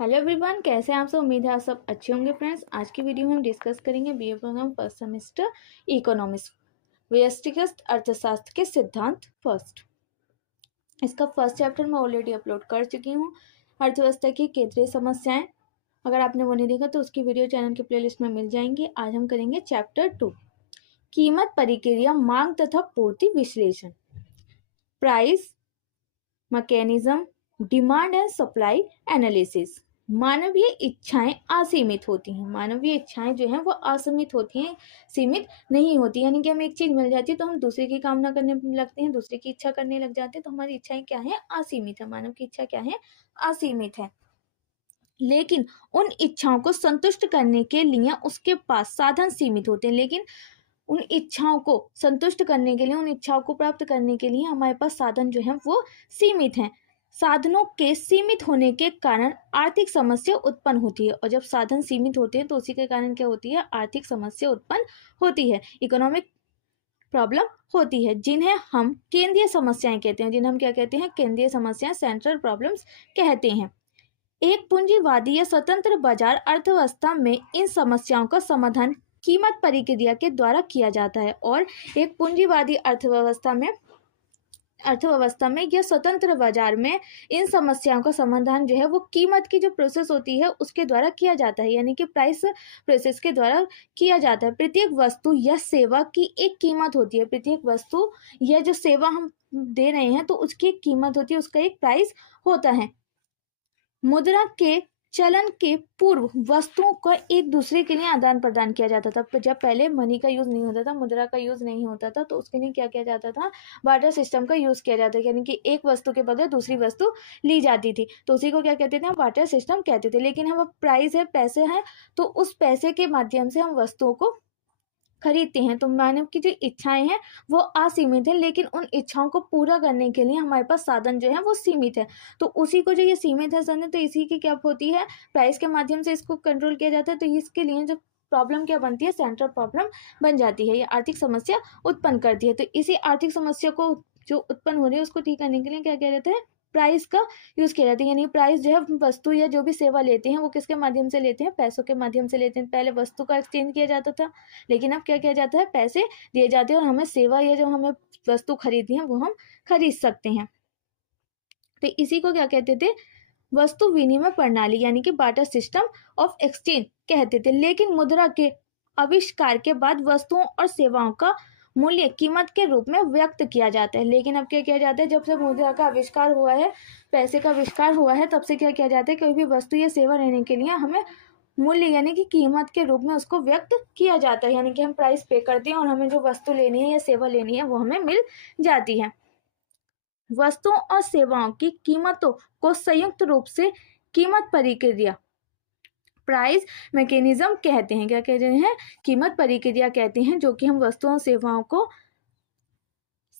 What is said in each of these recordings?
Hello everyone, कैसे हैं आप सब। उम्मीद है आप सब अच्छे होंगे। फ्रेंड्स, आज की वीडियो में हम डिस्कस करेंगे BA program first semester economics व्यष्टिगत अर्थशास्त्र के सिद्धांत फर्स्ट। इसका फर्स्ट चैप्टर मैं ऑलरेडी अपलोड कर चुकी हूँ, अर्थव्यवस्था की केंद्रीय समस्याएं। अगर आपने वो नहीं देखा तो उसकी वीडियो चैनल के प्लेलिस्ट में मिल जाएंगी। आज हम करेंगे चैप्टर 2, कीमत परिक्रिया, मांग तथा पूर्ति विश्लेषण, price mechanism, demand and supply analysis. मानवीय इच्छाएं असीमित होती हैं। मानवीय इच्छाएं जो हैं वो असीमित होती हैं, सीमित नहीं होती। यानी कि हमें एक चीज मिल जाती है तो हम दूसरे की कामना करने लगते हैं, दूसरे की इच्छा करने लग जाते हैं। तो हमारी इच्छाएं क्या है? असीमित है। मानव की इच्छा क्या है? असीमित है। लेकिन उन इच्छाओं को संतुष्ट करने के लिए उसके पास साधन सीमित होते हैं। लेकिन उन इच्छाओं को संतुष्ट करने के लिए, उन इच्छाओं को प्राप्त करने के लिए हमारे पास साधन जो है वो सीमित हैं। साधनों के सीमित होने के कारण आर्थिक समस्या उत्पन्न होती है, और जब साधन सीमित होते हैं तो उसी के कारण क्या होती है? आर्थिक समस्या उत्पन्न होती है, इकोनॉमिक प्रॉब्लम होती है, जिन्हें हम केंद्रीय समस्याएं कहते हैं। जिन्हें हम क्या कहते हैं? केंद्रीय समस्याएं, सेंट्रल प्रॉब्लम्स कहते हैं। एक पूंजीवादी या स्वतंत्र बाजार अर्थव्यवस्था में इन समस्याओं का समाधान कीमत परिक्रिया के द्वारा किया जाता है। और एक पूंजीवादी अर्थव्यवस्था में या स्वतंत्र बाजार में इन समस्याओं का समाधान जो है वो कीमत की जो प्रोसेस होती है उसके द्वारा किया जाता है, यानी कि प्राइस प्रोसेस के द्वारा किया जाता है। प्रत्येक वस्तु या सेवा की एक कीमत होती है। प्रत्येक वस्तु या जो सेवा हम दे रहे हैं तो उसकी एक कीमत होती है, उसका एक प्राइस होता है। मुद्रा के चलन के पूर्व वस्तुओं का एक दूसरे के लिए आदान प्रदान किया जाता था। जब पहले मनी का यूज नहीं होता था, मुद्रा का यूज नहीं होता था, तो उसके लिए क्या किया जाता था? बार्टर सिस्टम का यूज किया जाता है, यानी कि एक वस्तु के बदले दूसरी वस्तु ली जाती थी। तो उसी को क्या कहते थे? बार्टर सिस्टम कहते थे। लेकिन हम अब प्राइस है, पैसे हैं, तो उस पैसे के माध्यम से हम वस्तुओं को खरीदते हैं। तो मानव की जो इच्छाएं हैं वो असीमित है, लेकिन उन इच्छाओं को पूरा करने के लिए हमारे पास साधन जो है वो सीमित है। तो उसी को जो ये सीमित है साधन, तो इसी की क्या होती है? प्राइस के माध्यम से इसको कंट्रोल किया जाता है। तो इसके लिए जो प्रॉब्लम क्या बनती है? सेंट्रल प्रॉब्लम बन जाती है, ये आर्थिक समस्या उत्पन्न करती है। तो इसी आर्थिक समस्या को जो उत्पन्न हो रही है उसको ठीक करने के लिए क्या किया जाता है? प्राइस का यूज किया जाता है। यानी प्राइस जो है वस्तु या जो भी सेवा लेते हैं वो किसके माध्यम से लेते हैं? पैसों के माध्यम से लेते हैं। पहले वस्तु का एक्सचेंज किया जाता था, लेकिन अब क्या किया जाता है? पैसे दिए जाते हैं और हमें सेवा या जो हमें वस्तु खरीदनी है वो हम खरीद सकते हैं। तो इसी को क्या कहते थे? वस्तु विनिमय प्रणाली, यानी कि बार्टर सिस्टम ऑफ एक्सचेंज कहते थे। लेकिन मुद्रा के आविष्कार के बाद वस्तुओं और सेवाओं का मूल्य कीमत के रूप में व्यक्त किया जाता है। लेकिन अब क्या किया जाता है? जब से मुद्रा का आविष्कार हुआ है, पैसे का आविष्कार हुआ है, तब से क्या किया जाता है? कोई भी वस्तु या सेवा लेने के लिए हमें मूल्य यानी कि कीमत के रूप में उसको व्यक्त किया जाता है। यानी कि हम प्राइस पे करते हैं और हमें जो वस्तु लेनी है या सेवा लेनी है वो हमें मिल जाती है। वस्तुओं और सेवाओं की कीमतों को संयुक्त रूप से कीमत परिक्रिया, प्राइस मैकेनिज्म कहते हैं। क्या कहते हैं? कीमत परिक्रिया कहते हैं, जो कि हम वस्तुओं और सेवाओं को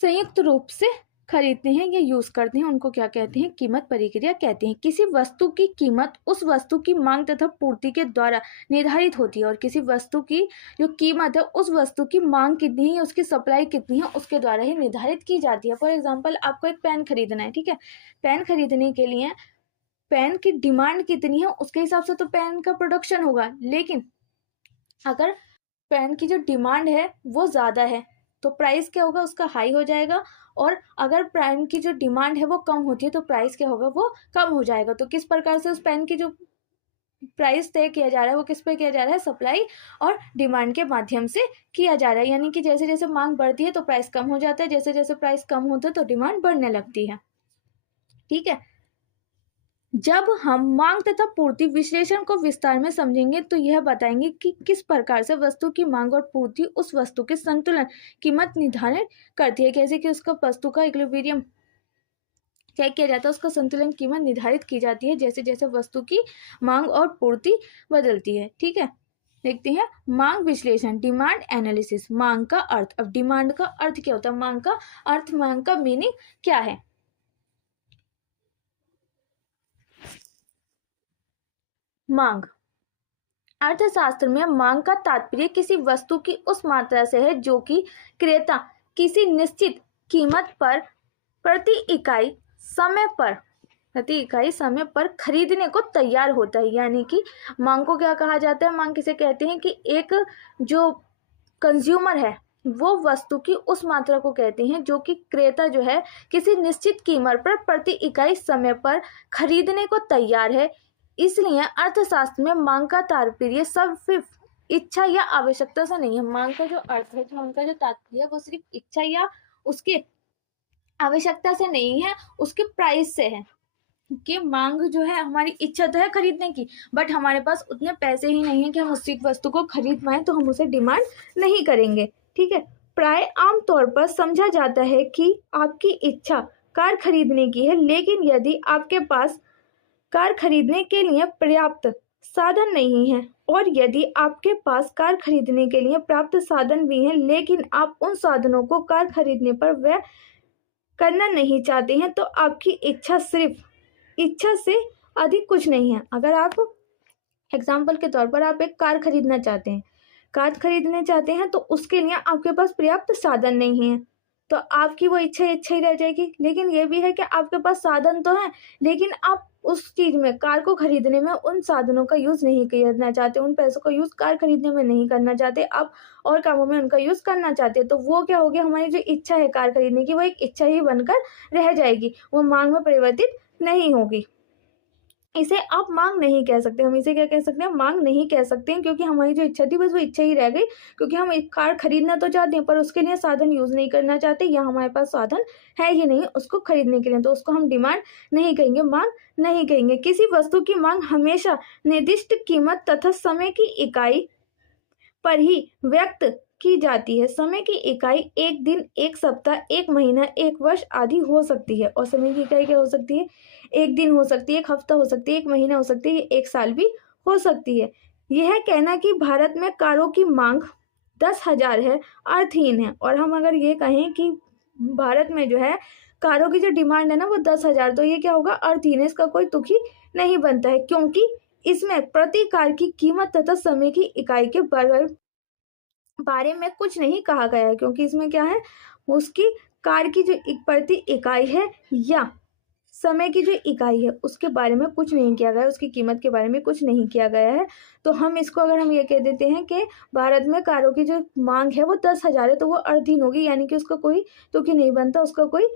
संयुक्त रूप से खरीदते हैं या यूज करते हैं, उनको क्या कहते हैं? कीमत परिक्रिया कहते हैं। किसी वस्तु की कीमत उस वस्तु की मांग तथा पूर्ति के द्वारा निर्धारित होती है, और किसी वस्तु की जो कीमत है उस वस्तु की मांग कितनी है, उसकी सप्लाई कितनी है, उसके द्वारा ही निर्धारित की जाती है। फॉर एग्जाम्पल, आपको एक पेन खरीदना है, ठीक है। पेन खरीदने के लिए पेन की डिमांड कितनी है उसके हिसाब से तो पेन का प्रोडक्शन होगा। लेकिन अगर पेन की जो डिमांड है वो ज़्यादा है तो प्राइस क्या होगा? उसका हाई हो जाएगा। और अगर पेन की जो डिमांड है वो कम होती है तो प्राइस क्या होगा? वो कम हो जाएगा। तो किस प्रकार से उस पेन की जो प्राइस तय किया जा रहा है वो किस पे किया जा रहा है? सप्लाई और डिमांड के माध्यम से किया जा रहा है। यानी कि जैसे जैसे मांग बढ़ती है तो प्राइस कम हो जाता है, जैसे जैसे प्राइस कम होता है तो डिमांड बढ़ने लगती है, ठीक है। जब हम मांग तथा पूर्ति विश्लेषण को विस्तार में समझेंगे तो यह बताएंगे कि किस प्रकार से वस्तु की मांग और पूर्ति उस वस्तु के संतुलन कीमत निर्धारित करती है। कैसे कि उसका वस्तु का इक्विलिब्रियम चेक किया जाता है, उसका संतुलन कीमत निर्धारित की जाती है जैसे जैसे वस्तु की मांग और पूर्ति बदलती है, ठीक है। देखते हैं मांग विश्लेषण, डिमांड एनालिसिस। मांग का अर्थ। अब डिमांड का अर्थ क्या होता है? मांग का अर्थ, मांग का मीनिंग क्या है? मांग, अर्थशास्त्र में मांग का तात्पर्य किसी वस्तु की उस मात्रा से है जो कि क्रेता किसी निश्चित कीमत पर प्रति इकाई समय पर प्रति इकाई समय पर खरीदने को तैयार होता है। यानी कि मांग को क्या कहा जाता है? मांग किसे कहते हैं कि एक जो कंज्यूमर है वो वस्तु की उस मात्रा को कहते हैं जो कि क्रेता जो है किसी निश्चित कीमत पर प्रति इकाई समय पर खरीदने को तैयार है। इसलिए अर्थशास्त्र में मांग का तात्पर्य सिर्फ इच्छा या आवश्यकता से नहीं है। मांग का जो अर्थ है, मांग का जो तात्पर्य है वो सिर्फ इच्छा या उसके आवश्यकता से नहीं है, उसके प्राइस से है। कि मांग जो है, हमारी इच्छा तो है खरीदने की, बट हमारे पास उतने पैसे ही नहीं है कि हम उस वस्तु को खरीद पाए, तो हम उसे डिमांड नहीं करेंगे। ठीक है। प्राय आमतौर पर समझा जाता है कि आपकी इच्छा कार खरीदने की है, लेकिन यदि आपके पास कार खरीदने के लिए पर्याप्त साधन नहीं है और यदि आपके पास कार खरीदने के लिए पर्याप्त साधन भी हैं, लेकिन आप उन साधनों को कार खरीदने पर व्यय करना नहीं चाहते हैं, तो आपकी इच्छा सिर्फ इच्छा से अधिक कुछ नहीं है। अगर आप एग्जाम्पल के तौर पर आप एक कार खरीदना चाहते हैं, तो उसके लिए आपके पास पर्याप्त साधन नहीं है, तो आपकी वो इच्छा ही रह जाएगी। लेकिन ये भी है कि आपके पास साधन तो है, लेकिन आप उस चीज में, कार को खरीदने में उन साधनों का यूज नहीं करना चाहते, उन पैसों का यूज कार खरीदने में नहीं करना चाहते, आप और कामों में उनका यूज करना चाहते हैं। तो वो क्या हो गया, हमारी जो इच्छा है कार खरीदने की, वो एक इच्छा ही बनकर रह जाएगी, वो मांग में परिवर्तित नहीं होगी। इसे आप मांग नहीं कह सकते। हम इसे क्या कह सकते हैं? मांग नहीं कह सकते हैं, क्योंकि हमारी जो इच्छा थी बस वो इच्छा ही रह गई, क्योंकि हम एक कार खरीदना तो चाहते हैं पर उसके लिए साधन यूज नहीं करना चाहते, या हमारे पास साधन है ही नहीं उसको खरीदने के लिए, तो उसको हम डिमांड नहीं कहेंगे, मांग नहीं कहेंगे। किसी वस्तु की मांग हमेशा निर्दिष्ट कीमत तथा समय की इकाई पर ही व्यक्त की जाती है। समय की इकाई एक दिन, एक सप्ताह, एक महीना, एक वर्ष आदि हो सकती है। और समय की इकाई क्या हो सकती है? एक दिन हो सकती है, एक हफ्ता हो सकती है, एक महीना हो सकती है, एक साल भी हो सकती है। यह कहना कि भारत में कारों की मांग 10,000 है अर्थहीन है। और हम अगर ये कहें कि भारत में जो है कारों की जो डिमांड है ना वो 10,000, तो ये क्या होगा? अर्थहीन है, इसका कोई तुक ही नहीं बनता है, क्योंकि इसमें प्रति कार की कीमत तथा समय की इकाई के बारे में कुछ नहीं कहा गया है, क्योंकि इसमें क्या है, उसकी कार की जो प्रति इकाई है या समय की जो इकाई है उसके बारे में कुछ नहीं किया गया है, उसकी कीमत के बारे में कुछ नहीं किया गया है। तो हम इसको, अगर हम ये कह देते हैं कि भारत में कारों की जो मांग है वो 10,000 है, तो वो अर्थहीन होगी, यानी कि उसका कोई तुक ही नहीं बनता, उसका कोई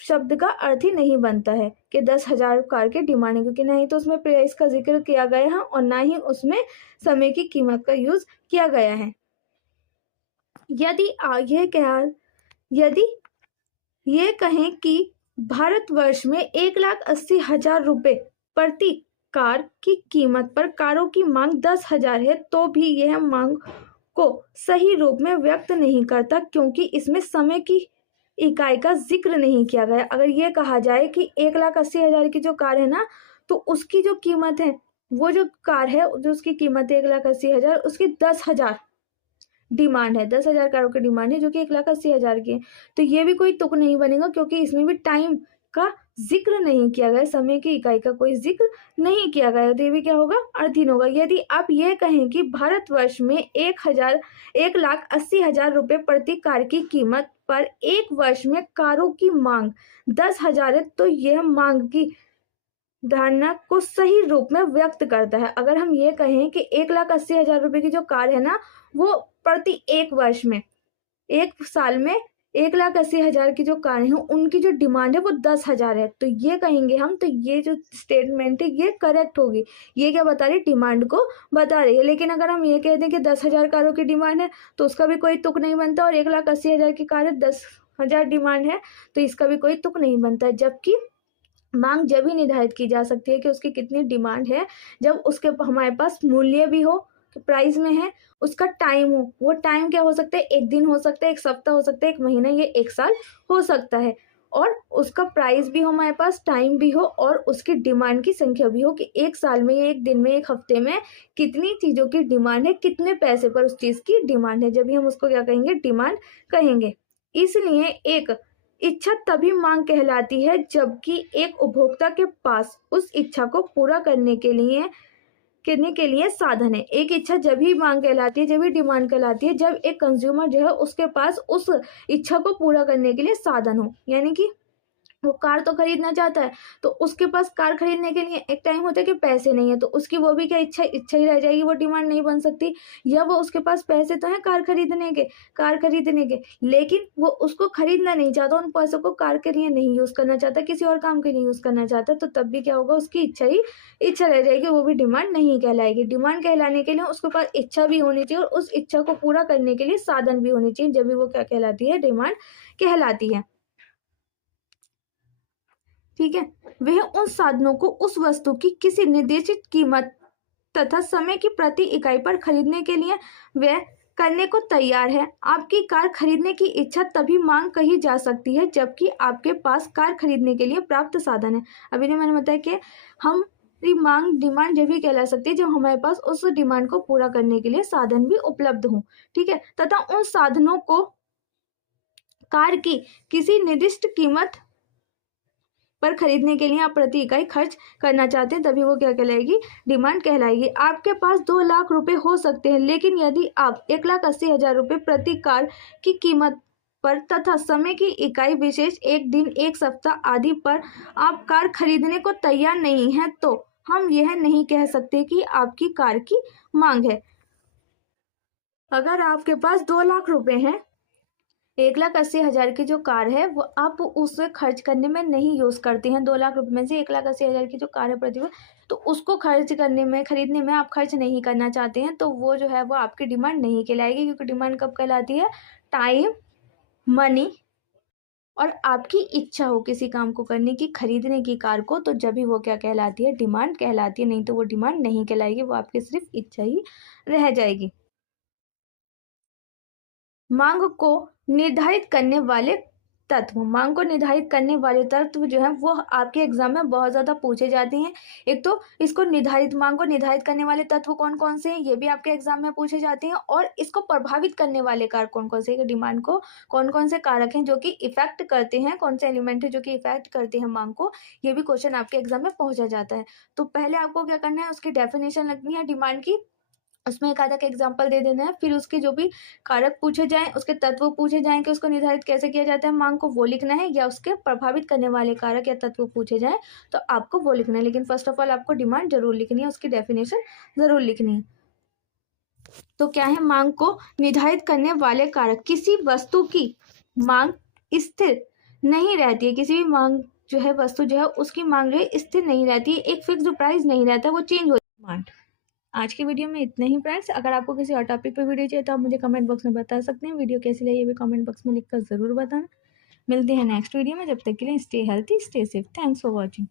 शब्द का अर्थ ही नहीं बनता है कि 10,000 कार के डिमांड है, क्योंकि ना ही तो उसमें प्राइस का जिक्र किया गया है और ना ही उसमें समय की कीमत का यूज किया गया है। यदि ये कहें कि भारतवर्ष में 1,80,000 रुपये प्रति कार की कीमत पर कारों की मांग 10,000 है, तो भी यह मांग को सही रूप में व्यक्त नहीं करता, क्योंकि इसमें समय की इकाई का जिक्र नहीं किया गया। अगर ये कहा जाए कि 1,80,000 की जो कार है ना, तो उसकी जो कीमत है, वो जो कार है जो उसकी कीमत है 1,80,000, उसकी 10,000 डिमांड है, 10,000 कारों की डिमांड है जो कि 1,80,000 की है, तो ये भी कोई तुक नहीं बनेगा, क्योंकि इसमें भी टाइम का जिक्र नहीं किया गया, समय की इकाई का कोई जिक्र नहीं किया गया, तो ये भी क्या होगा? अर्थहीन होगा। यदि आप ये कहें कि भारतवर्ष में 1,80,000 रुपये प्रति कार की कीमत पर एक वर्ष में कारों की मांग 10,000 है, तो यह मांग की धारणा को सही रूप में व्यक्त करता है। अगर हम ये कहें कि 1,80,000 रुपये की जो कार है ना, वो प्रति एक वर्ष में, एक साल में 1,80,000 की जो कार है उनकी जो डिमांड है वो 10,000 है, तो ये कहेंगे हम, तो ये जो स्टेटमेंट है ये करेक्ट होगी। ये क्या बता रही? डिमांड को बता रही है। लेकिन अगर हम ये कह दें कि 10,000 कारों की डिमांड है, तो उसका भी कोई तुक नहीं बनता, और 1,80,000 की कार है, 10,000 डिमांड है, तो इसका भी कोई तुक नहीं बनता है। जबकि मांग जब ही निर्धारित की जा सकती है कि उसकी कितनी डिमांड है, जब उसके हमारे पास मूल्य भी हो, प्राइस में है, उसका टाइम हो। वो टाइम क्या हो सकता है? एक दिन हो सकता है, एक सप्ताह हो सकता है, एक महीना, ये एक साल हो सकता है, और उसका प्राइस भी हो हमारे पास, टाइम भी हो, और उसकी डिमांड की संख्या भी हो कि एक साल में, एक दिन में, एक हफ्ते में कितनी चीज़ों की डिमांड है, कितने पैसे पर उस चीज़ की डिमांड है, जब भी हम उसको क्या कहेंगे? डिमांड कहेंगे। इसलिए एक इच्छा तभी मांग कहलाती है जबकि एक उपभोक्ता के पास उस इच्छा को पूरा करने के लिए साधन है। एक इच्छा जब भी मांग कहलाती है, जब भी डिमांड कहलाती है, जब एक कंज्यूमर जो है उसके पास उस इच्छा को पूरा करने के लिए साधन हो। यानी कि वो कार तो खरीदना चाहता है, तो उसके पास कार खरीदने के लिए एक टाइम होता है कि पैसे नहीं है, तो उसकी वो भी क्या इच्छा ही रह जाएगी, वो डिमांड नहीं बन सकती। या वो उसके पास पैसे तो हैं कार खरीदने के, लेकिन वो उसको खरीदना नहीं चाहता, उन पैसों को कार के लिए नहीं यूज़ करना चाहता, किसी और काम के लिए यूज़ करना चाहता, तो तब भी क्या होगा, उसकी इच्छा रह जाएगी, वो भी डिमांड नहीं कहलाएगी। डिमांड कहलाने के लिए उसके पास इच्छा भी होनी चाहिए, और उस इच्छा को पूरा करने के लिए साधन भी होने चाहिए, जब भी वो क्या कहलाती है, डिमांड कहलाती है। ठीक है, वह उन साधनों को उस वस्तु की किसी निर्देशित कीमत तथा समय की प्रति इकाई पर खरीदने के लिए वह करने को तैयार है। आपकी कार खरीदने की इच्छा तभी मांग कही जा सकती है जबकि आपके पास कार खरीदने के लिए प्राप्त साधन है। अभी ने मैंने बताया कि हम मांग डिमांड जब भी कहला सकती है जब हमारे पास उस डिमांड को पूरा करने के लिए साधन भी उपलब्ध हो। ठीक है, तथा उन साधनों को कार की किसी निर्दिष्ट कीमत पर खरीदने के लिए आप प्रति इकाई खर्च करना चाहते हैं, तभी वो क्या कहलाएगी, डिमांड कहलाएगी। आपके पास 2 लाख रुपए हो सकते हैं, लेकिन यदि आप 1,80,000 रुपए प्रति कार की कीमत पर तथा समय की इकाई विशेष 1 दिन 1 सप्ताह आदि पर आप कार खरीदने को तैयार नहीं हैं, तो हम यह नहीं कह सकते कि आपकी कार की मांग है। अगर आपके पास 2 लाख रुपए हैं, 1,80,000 की जो कार है वो आप उसे खर्च करने में नहीं यूज़ करते हैं। 2 लाख रुपए में से 1,80,000 की जो कार है प्रतिवर्ष, तो उसको खर्च करने में, खरीदने में आप खर्च नहीं करना चाहते हैं, तो वो जो है वो आपकी डिमांड नहीं कहलाएगी, क्योंकि डिमांड कब कहलाती है, टाइम, मनी और आपकी इच्छा हो किसी काम को करने की, खरीदने की कार को, तो जब भी वो क्या कहलाती है, डिमांड कहलाती है। नहीं तो वो डिमांड नहीं कहलाएगी, वो आपकी सिर्फ इच्छा ही रह जाएगी। मांग को निर्धारित करने वाले तत्व, मांग को निर्धारित करने वाले तत्व जो है वो आपके एग्जाम में बहुत ज़्यादा पूछे जाते हैं। एक तो इसको मांग को निर्धारित करने वाले तत्व कौन कौन से हैं, ये भी आपके एग्जाम में पूछे जाते हैं, और इसको प्रभावित करने वाले कारक कौन कौन से, डिमांड को कौन कौन से कारक हैं जो कि इफेक्ट करते हैं, कौन से एलिमेंट है जो कि इफेक्ट करते हैं मांग को, ये भी क्वेश्चन आपके एग्जाम में पूछा जाता है। तो पहले आपको क्या करना है, उसकी डेफिनेशन लिखनी है डिमांड की, उसमें एक आधा का एग्जाम्पल दे देना है, फिर उसके जो भी कारक पूछे जाएं, उसके तत्व पूछे जाएं कि उसको निर्धारित कैसे किया जाता है मांग को, वो लिखना है, या उसके प्रभावित करने वाले कारक या तत्व पूछे जाएं तो आपको वो लिखना है। लेकिन फर्स्ट ऑफ ऑल आपको डिमांड जरूर लिखनी है, उसकी डेफिनेशन जरूर लिखनी है। तो क्या है, मांग को निर्धारित करने वाले कारक, किसी वस्तु की मांग स्थिर नहीं रहती है, किसी भी मांग जो है, वस्तु जो है उसकी मांग जो है स्थिर नहीं रहती है, एक फिक्स प्राइस नहीं रहता, वो चेंज हो जाता है। आज की वीडियो में इतना ही फ्रेंड्स। अगर आपको किसी और टॉपिक पे वीडियो चाहिए तो आप मुझे कमेंट बॉक्स में बता सकते हैं। वीडियो कैसी लगी ये भी कमेंट बॉक्स में लिखकर ज़रूर बताना। मिलते हैं नेक्स्ट वीडियो में, जब तक के लिए stay healthy, stay safe. Thanks for watching.